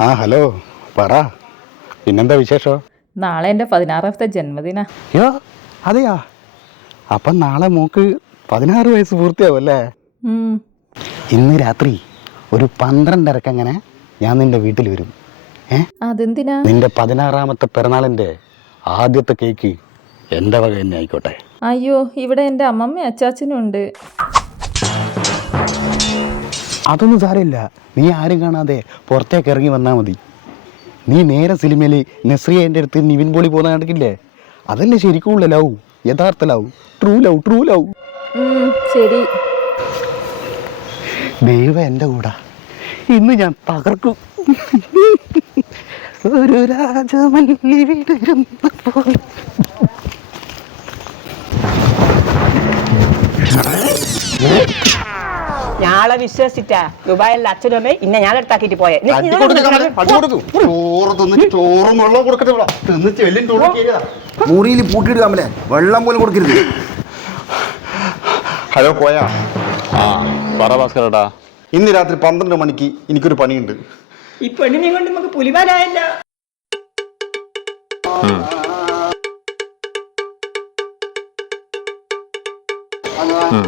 ആ ഹലോ പറ. പിന്നെന്താ വിശേഷം? നാളെ എന്റെ പതിനാറാമത്തെ ജന്മദിന. യോ അതെയാ? അപ്പം നാളെ മോക്ക് പതിനാറ് വയസ്സ് പൂർത്തിയാവും അല്ലേ ഇന്ന് രാത്രി ഒരു പന്ത്രണ്ടരക്ക് അങ്ങനെ ഞാൻ നിന്റെ വീട്ടിൽ വരും. ഏ? അതെന്തിനാ? നിന്റെ പതിനാറാമത്തെ പിറന്നാളിന്റെ ആദ്യത്തെ കേക്ക് എന്റെ വക തന്നെ ആയിക്കോട്ടെ. അയ്യോ ഇവിടെ എന്റെ അമ്മമ്മ അച്ചാച്ചനും ഉണ്ട്. അതൊന്നും സാരമില്ല. നീ ആരും കാണാതെ പുറത്തേക്ക് ഇറങ്ങി വന്നാൽ മതി. നീ നേരെ സിനിമയിൽ നസ്രിയ അടുത്ത് നിവിൻ പോളി പോകുന്ന കണ്ടിട്ടില്ലേ? അതല്ലേ ശരിക്കും ഉള്ള ലവ്? യഥാർത്ഥ love. True love true love. ശരി. ദൈവം എന്റെ കൂടെ. ഇന്ന് ഞാൻ തകർക്കും. ഒരു രാജമല്ലി വിടരുന്നപ്പോൾ ഞാളെ വിശ്വസിച്ചാ ദുബായിലെ അച്ഛനും അമ്മയും ഇന്നെ ഞാൻ എടുത്താക്കിട്ട് പോയെ. മുറിയിൽ പൂട്ടിയിട്ട് കമ്മലെ വെള്ളം പോലും കൊടുക്കരുത്. ഹലോ കോയ ആ പറ ഭാസ്കരേട്ടാ. ഇന്ന് രാത്രി പന്ത്രണ്ട് മണിക്ക് എനിക്കൊരു പണിയുണ്ട്. ഈ പെണ്ണിനെ കൊണ്ട് നമുക്ക് പുലിവാനായല്ല ഉം.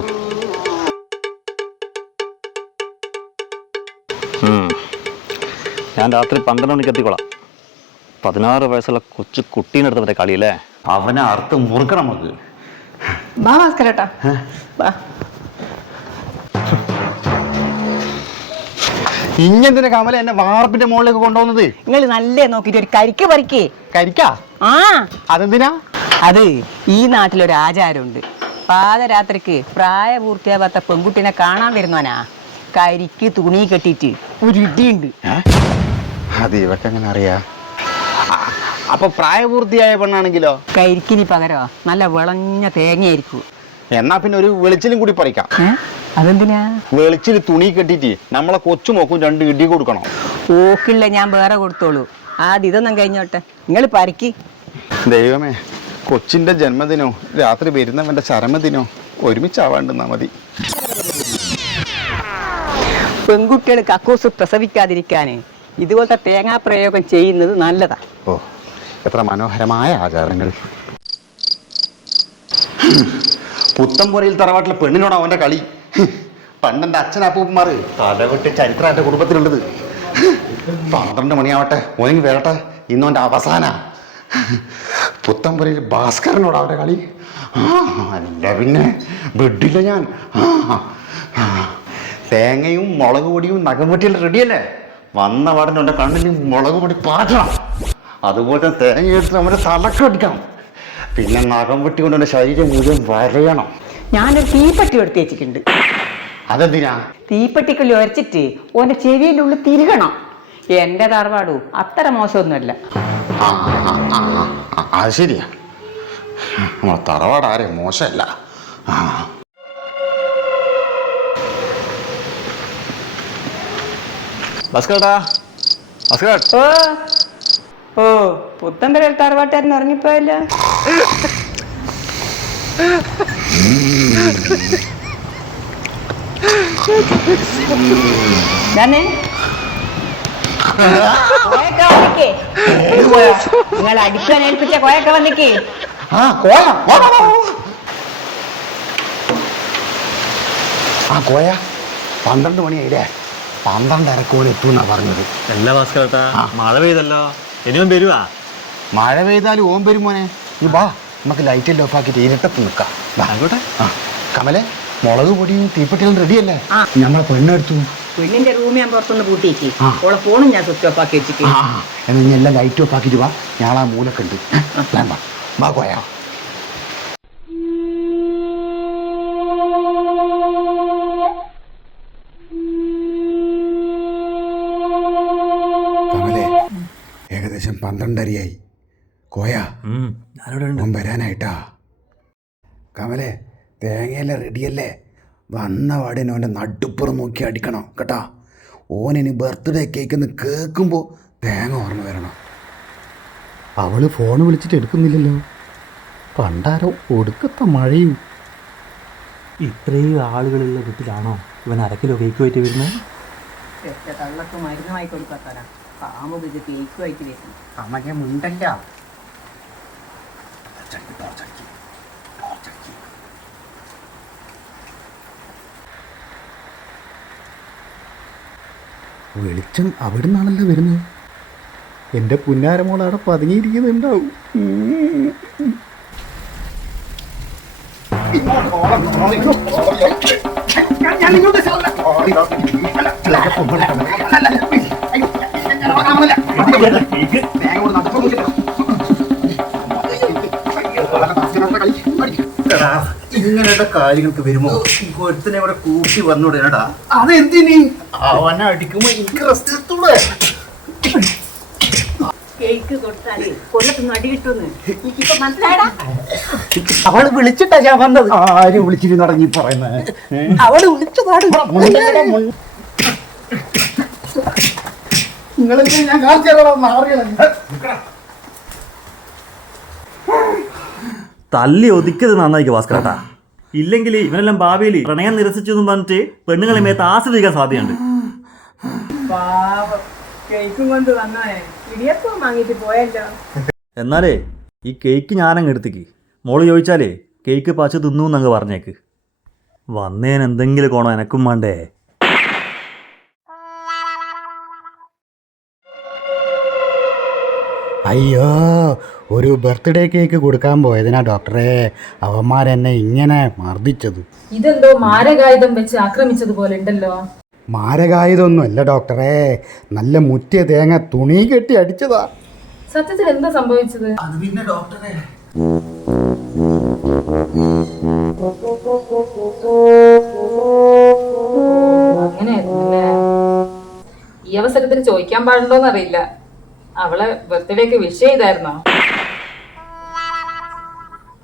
ഞാൻ രാത്രി പന്ത്രണ്ട് മണിക്ക് എത്തിക്കോളാം. പതിനാറ് വയസ്സുള്ള കൊച്ചു കുട്ടീനെ അടുത്ത് മറ്റേ കളിയല്ലേ? അവനെ അർത്ഥം മുറുക്കണം നമുക്ക്. വാ ഭാസ്കരേട്ടാ. വാ. ഇങ്ങനത്തെ കമല എന്നെ വാർപ്പിന്റെ മുകളിലേക്ക് കൊണ്ടുപോകുന്നത്? നിങ്ങൾ നല്ല നോക്കിട്ട് ഒരു കരിക്ക് പറിക്കേ. കരിക്കാ? ആ. അതെന്തിനാ? അത് ഈ നാട്ടിലൊരു ആചാരമുണ്ട്. പാതരാത്രിക്ക് പ്രായപൂർത്തിയാവാത്ത പെൺകുട്ടിനെ കാണാൻ വരുന്നവനാ. കരിക്ക് തുണി കെട്ടിട്ട് ഒരു ഇടിയുണ്ട്. അത് ഇവക്ക് എങ്ങനെ അറിയാ? അപ്പൊ പ്രായപൂർത്തിയായ പെണ്ണാണെങ്കിലോ? കരിക്കിന് പകരോ നല്ല വിളഞ്ഞ തേങ്ങയായിരിക്കും. എന്നാ പിന്നെ ഒരു വെളിച്ചിലും കൂടി പറിക്കാം. ഏ? അതെന്തിനാ? വെളിച്ചിൽ തുണി കെട്ടിട്ട് നമ്മളെ കൊച്ചു മോക്കും രണ്ട് ഇടി കൊടുക്കണം. ഓക്കില്ല ഞാൻ വേറെ കൊടുത്തോളൂ. ആദ്യം ഇതൊന്നും കഴിഞ്ഞോട്ടെ. നിങ്ങൾ പറിക്ക്. ദൈവമേ കൊച്ചിന്റെ ജന്മദിനോ രാത്രി വരുന്നവന്റെ ചരമദിനോ ഒരുമിച്ചാവാണ്ടെന്നാ മതി. പെൺകുട്ടികൾ കക്കൂസ് പ്രസവിക്കാതിരിക്കാൻ ഇതുപോലത്തെ തേങ്ങാ പ്രയോഗം ചെയ്യുന്നത് നല്ലതാ. ഓ എത്ര മനോഹരമായ ആചാരങ്ങൾ. പുത്തമ്പുരയിൽ തറവാട്ടിലെ പെണ്ണിനോട് അവന്റെ കളി. പണ്ടെന്റെ അച്ഛൻ അപ്പൂപ്പന്മാർ തലവിട്ട് ചരിത്രം എന്റെ കുടുംബത്തിലുള്ളത്. പന്ത്രണ്ട് മണിയാവട്ടെ ഒതുങ്ങി വരട്ടെ ഇന്നോന്റെ അവസാന. പുത്തമ്പുരയിൽ ഭാസ്കരനോട് അവന്റെ കളി. അല്ല പിന്നെ ബെഡില്ല ഞാൻ. ആ. തേങ്ങയും മുളക് പൊടിയും നഖം വെട്ടിയെല്ലാം റെഡിയല്ലേ വന്ന പാടിന് എന്റെ കണ്ണിൽ മുളക് പൊടി പാറ്റണം. അതുപോലെ തന്നെ തേങ്ങ എടുത്ത് നമ്മുടെ തലക്കടിക്കണം പിന്നെ നഖം വെട്ടി കൊണ്ട് എന്റെ ശരീരം മുഴുവൻ വരയണം. ഞാനൊരു തീപ്പട്ടി എടുത്ത് വെച്ചിട്ടുണ്ട്. അതെന്തിനാ? തീപ്പട്ടിക്കുള്ളി ഒരച്ചിട്ട് ഓന്റെ ചെവിയുടെ ഉള്ളിൽ തിരുകണം. എന്റെ തറവാടു അത്ര മോശമൊന്നുമല്ല. അത് ശരിയാ. നമ്മളെ തറവാട് ആരെ മോശമല്ല. ആ ഭാസ്കരേട്ടാ ഭാസ്കർ ഓ ഓ പുത്തമ്പരൽ തറവാട്ടുകാരൻ ഇറങ്ങിപ്പോയല്ലോ ഞാനേ? കോയൊക്കെ വന്നിക്കേ. നിങ്ങൾ അടിക്കാൻ ഏൽപ്പിച്ച കോയൊക്കെ വന്നിക്കേ. ആ കോയ. ആ കോയ പന്ത്രണ്ട് മണിയായില്ലേ? പന്ത്രണ്ടരക്കോടെ എത്തുമെന്നാ പറഞ്ഞത്. എല്ലാ ഭാസ്കരേട്ടാ മഴ പെയ്തല്ലോ. ഇനിയും വരുവാ? മഴ പെയ്താലും ഓം വരും മോനെ. ഈ വാ നമുക്ക് ലൈറ്റ് എല്ലാം ഓഫാക്കിയിട്ട് ഇരുട്ടത്ത് നിൽക്കാം. വാ. ആയിക്കോട്ടെ. ആ കമലെ മുളക് പൊടിയും തീപ്പെട്ടിയും റെഡിയല്ലേ ആ. നമ്മളെ പെണ്ണെടുത്തു. പെണ്ണിന്റെ റൂം ഞാൻ പുറത്തുനിന്ന് പൂട്ടിയിട്ട്. ഓളെ ഫോണും ഞാൻ സ്വിച്ച് ഓഫ് ആക്കി വെച്ചിട്ട്. ആ എന്നാൽ ഇനി എല്ലാം ലൈറ്റ് ഓഫ് ആക്കിയിട്ട് വാ. ഞാൻ ആ മൂലൊക്കെ ഉണ്ട്. വേണ്ട. വാ കോയ പന്ത്രണ്ടരയായി. കോയാ ഓൻ വരാനായിട്ടാ. കമലേ തേങ്ങയല്ല റെഡിയല്ലേ? വന്ന വാടിനെ ഓന്റെ നടുപ്പുറം നോക്കി അടിക്കണം കേട്ടാ. ഓനിനി ബർത്ത്ഡേ കേക്ക് എന്ന് കേൾക്കുമ്പോൾ തേങ്ങ ഓർമ്മ വരണം. അവൾ ഫോൺ വിളിച്ചിട്ട് എടുക്കുന്നില്ലല്ലോ. പണ്ടാരോ ഒടുക്കത്തെ മഴയും. ഇത്രയും ആളുകളുള്ള വീട്ടിലാണോ ഇവൻ അര കിലോ കേക്ക് പോയിട്ട് വരുന്നത്? തള്ളക്ക് മരുന്ന് വാങ്ങി കൊടുക്കാത്തവരാ പാമ്പ് ഇത് വരുന്നു അമ്മയ്ക്ക് മുണ്ടല്ല വെളിച്ചം അവിടെ നിന്നാണല്ലോ വരുന്നത് എന്റെ പുന്നാരമോൾ അവിടെ പതുങ്ങിയിരിക്കുന്നുണ്ടാവും. ഇങ്ങനെയുള്ള കാര്യങ്ങൾക്ക് വരുമോ ഒരുത്തനെ ഇവിടെ കൂട്ടി വന്നുവിടേടാ അതെന്തിനി? അവനെ അടിക്കുമ്പോ എനിക്ക് റെസ്റ്റ് എടുത്തൂടെ. അവൾ വിളിച്ചിട്ടാ ഞാൻ വന്നത്. ആര് വിളിച്ചിട്ട് നടങ്ങി പറയുന്നത് അവൾ വിളിച്ചതാണ്. നിങ്ങളൊക്കെ ഞാൻ തല്ലി ഒതുക്കിയത് നന്നായിക്ക് ഭാസ്കരട്ടാ. ഇല്ലെങ്കിൽ ഇവനെല്ലാം ഭാവിയിൽ പ്രണയം നിരസിച്ചു എന്ന് പറഞ്ഞിട്ട് പെണ്ണുങ്ങളെ മേത്ത് ആസ്വദിക്കാൻ സാധ്യതയുണ്ട്. എന്നാലേ ഈ കേക്ക് ഞാനങ്ങ് എടുത്തേക്ക്. മോൾ ചോദിച്ചാലേ കേക്ക് പാച്ച് തിന്നു എന്നങ്ങ് പറഞ്ഞേക്ക്. വന്നേന് എന്തെങ്കിലും കോണോ എനക്കും വേണ്ടേ? അയ്യോ ഒരു ബർത്ത്ഡേ കേക്ക് കൊടുക്കാൻ പോയതിനാ ഡോക്ടറെ. അവന്മാരെന്നെ ഇങ്ങനെ മർദ്ദിച്ചത്. ഇതെന്തോ മാരകായുധം വെച്ച് ആക്രമിച്ചതുപോലെ ഉണ്ടല്ലോ. മാരകായതൊന്നും അല്ല ഡോക്ടറെ. നല്ല മുറ്റിയ തേങ്ങ തുണി കെട്ടി അടിച്ചതാ. സത്യത്തിൽ എന്താ സംഭവിച്ചത്? അത് പിന്നെ ഡോക്ടറെ. അങ്ങനെയായിരുന്നല്ലേ? ഈ അവസരത്തിൽ ചോദിക്കാൻ പാടുണ്ടോന്ന് അറിയില്ല അവളെ ബർത്ത്ഡേക്ക് വിഷ് ചെയ്തായിരുന്നോ?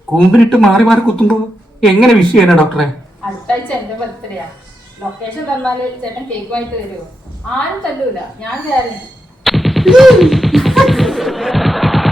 കൂമ്പിനിട്ട് മാറി മാറി കുത്തുമ്പോ എങ്ങനെ വിഷ് ചെയ്യാനാ ഡോക്ടറെ അടുത്താഴ്ച എന്റെ ബർത്ത്ഡേയാ ലൊക്കേഷൻ തന്നാൽ ചേട്ടൻ കേക്ക് വാങ്ങിട്ട് തരുമോ ആരും തല്ലൂല. ഞാൻ ഗ്യാരണ്ടി